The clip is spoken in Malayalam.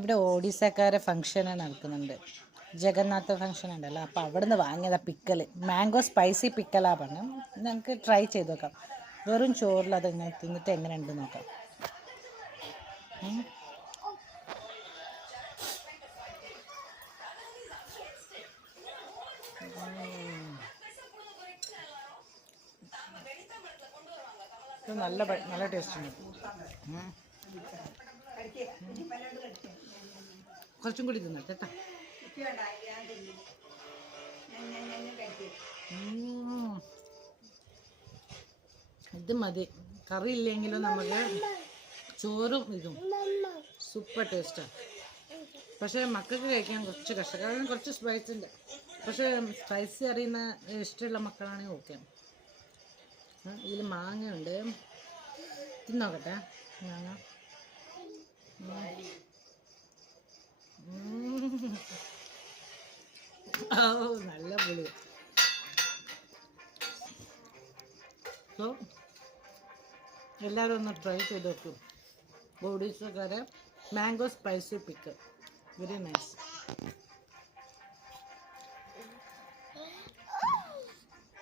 ഇവിടെ ഒഡീസക്കാരെ ഫംഗ്ഷൻ നടക്കുന്നുണ്ട്. ജഗന്നാഥ ഫംഗ്ഷൻ ഉണ്ടല്ലോ. അപ്പോൾ അവിടെ നിന്ന് വാങ്ങിയതാ പിക്കൽ. മാംഗോ സ്പൈസി പിക്കലാണ് പറഞ്ഞു. നമുക്ക് ട്രൈ ചെയ്ത് നോക്കാം. വെറും ചോറിൽ അത് ഇങ്ങനെ തിന്നിട്ട് എങ്ങനെ ഉണ്ട് നോക്കാം. ഇത് നല്ല ടേസ്റ്റ് ഉണ്ട്. കുറച്ചും കൂടി തിന്നട്ടെ കേട്ടോ. ഇത് മതി. കറി ഇല്ലെങ്കിലും നമുക്ക് ചോറും ഇതും സൂപ്പർ ടേസ്റ്റാണ്. പക്ഷേ മക്കൾക്ക് കഴിക്കാൻ കുറച്ച് കഷ്ടം, കാരണം കുറച്ച് സ്പൈസി ഉണ്ട്. പക്ഷേ സ്പൈസി അറിയുന്ന ഇഷ്ടമുള്ള മക്കളാണെങ്കിൽ ഓക്കെ. ഇതിൽ മാങ്ങയുണ്ട്, തിന്നോക്കട്ടെ. മാങ്ങ നല്ല പുളി. സോ എല്ലാവരും ഒന്ന് ട്രൈ ചെയ്ത് നോക്കും. ഒഡീസക്കാരെ mango spicy pickle very nice.